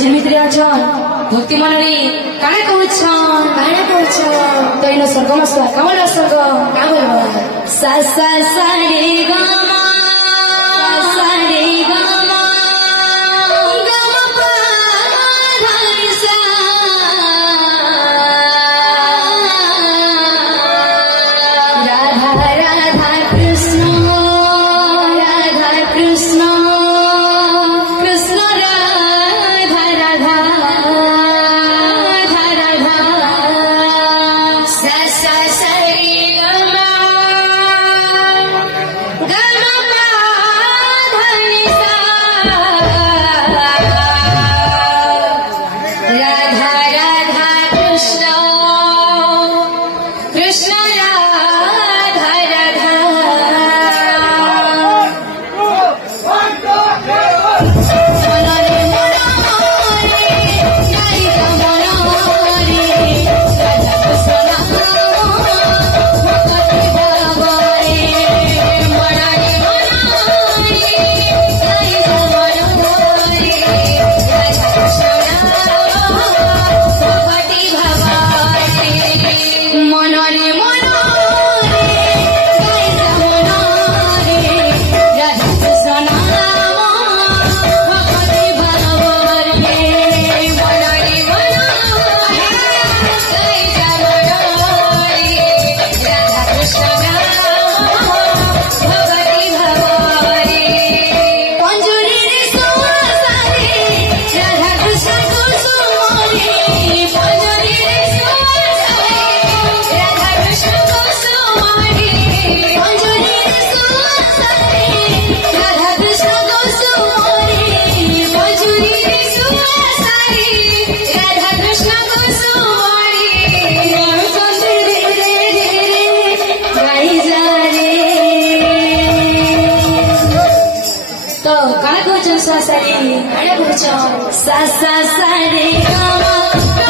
ଯେମିତିରେ ଅଛନ୍ ଭକ୍ତି ମନରେ କାଣା କହୁଛନ୍ ତ ଇନ ସ୍ୱର୍ଗ ମସ୍ତ କମଳ ସ୍ୱର୍ଗ କାଁ ବୋଲବ ସା ସା ସା ରେ ଗ ମା ସା ରେ ଗ ମା ଗ ମ ପା ଧା ରେ ସା राधा राधा कृष्ण राधा कृष्ण कृष्ण राधा राधा राधा राधा सा सा सा रे ग मा ग म पा धा रे सा राधा राधा कृष्ण कृष्ण राधा राधा मनरे मनरे गाइता मनरे राधा कृष्ण भक्ति भावरे मनरे मनरे गाइता मनरे राधा कृष्ण भक्ति भावरे मनरे मनरे गाइता मनरे राधा कृष्ण भक्ति भावरे मनरे मनरे गाइता मनरे राधा कृष्ण भक्ति भावरे पंजुरी रे सुवासारे राधा कृष्ण कुसुमरे पंजुरी रे सुवासारे राधा कृष्ण कुसुमरे पंजुरी रे सुवासारे राधा कृष्ण कुसुमरे पंजुरी रे सुवासारे राधा कृष्ण कुसुमरे कंदे रे रे रे गाई जा रे तो काना कहछन सासारे काना कहछन सा सा सा रे ग म